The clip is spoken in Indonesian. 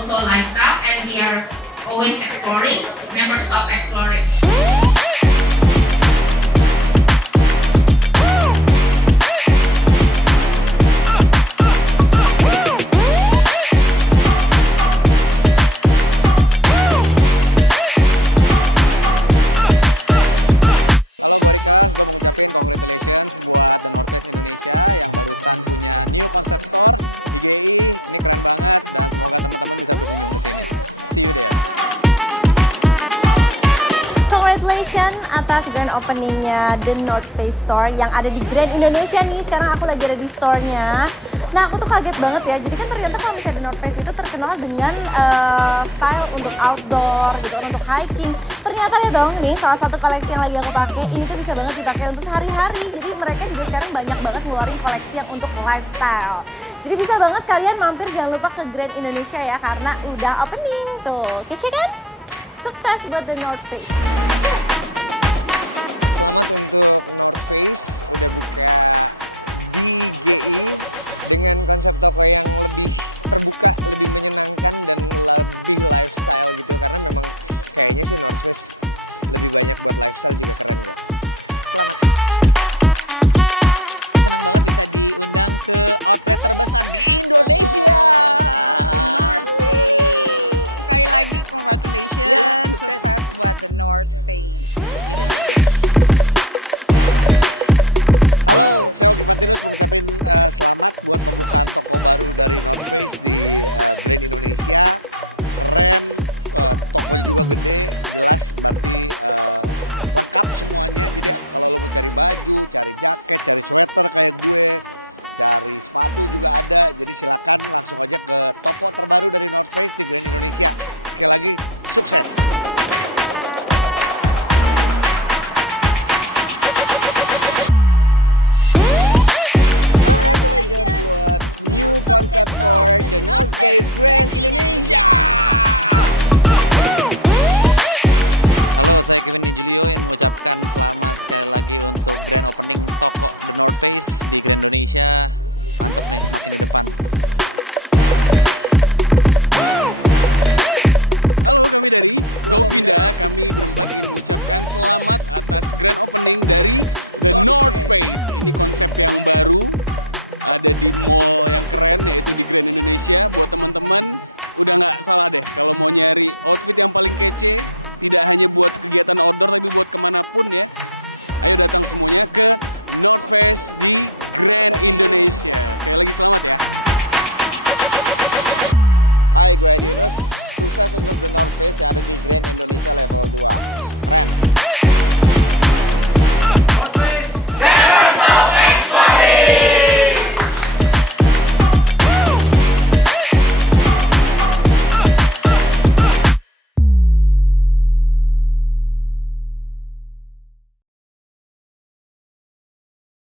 also lifestyle, and we are always exploring, never stop exploring. Congratulations atas grand openingnya The North Face Store yang ada di Grand Indonesia nih. Sekarang aku lagi ada di store-nya. Nah, aku tuh kaget banget ya. Jadi kan ternyata kalau misalnya The North Face itu terkenal dengan style untuk outdoor gitu kan, untuk hiking. Ternyata ya dong nih, salah satu koleksi yang lagi aku pakai ini tuh bisa banget dipakai untuk sehari-hari. Jadi mereka juga sekarang banyak banget ngeluarin koleksi yang untuk lifestyle. Jadi bisa banget kalian mampir, jangan lupa ke Grand Indonesia ya, karena udah opening tuh. Kece kan? Sukses buat The North Face.